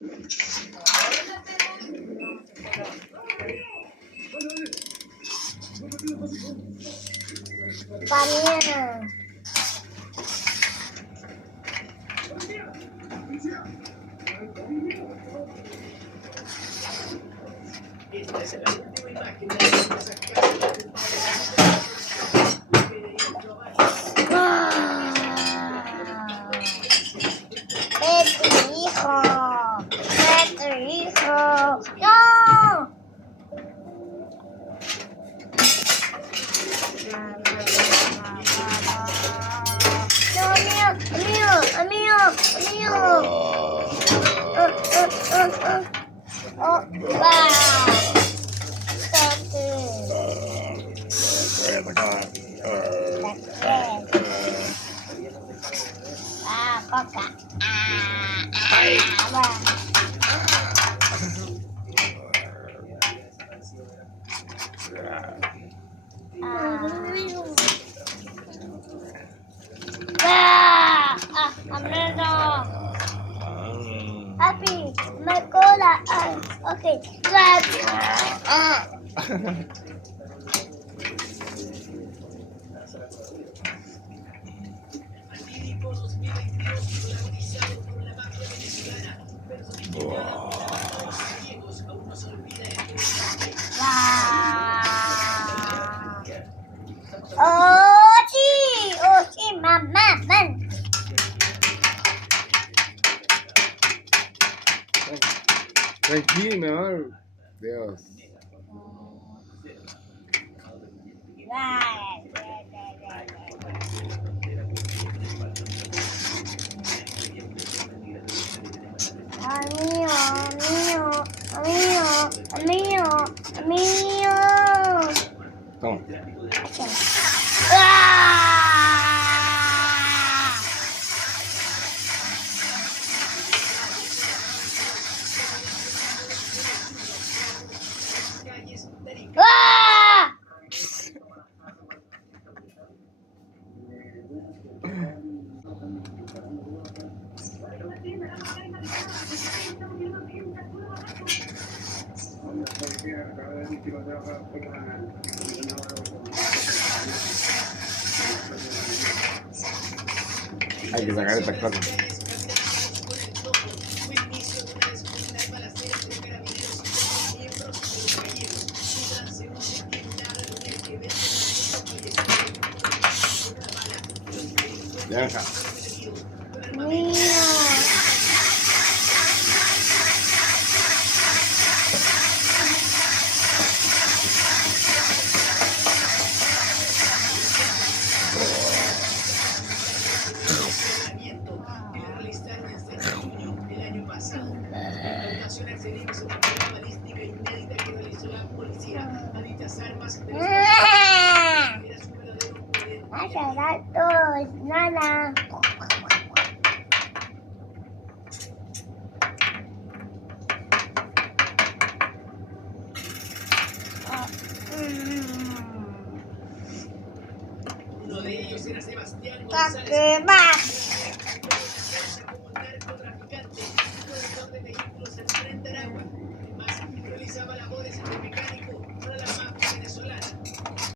Panía. Esta es la última imagen de ¡Es tu hijo! ¡Es tu hijo! ¡No! ¡No, mío! Coca. Papi, me cola. Ok. Oh, sí, mamá. Tranquilo, mi amor. Dios. Mío. Toma. Hay que sacar esta cosa. Ya está. Nada. Uno de ellos era Sebastián ¿Qué más?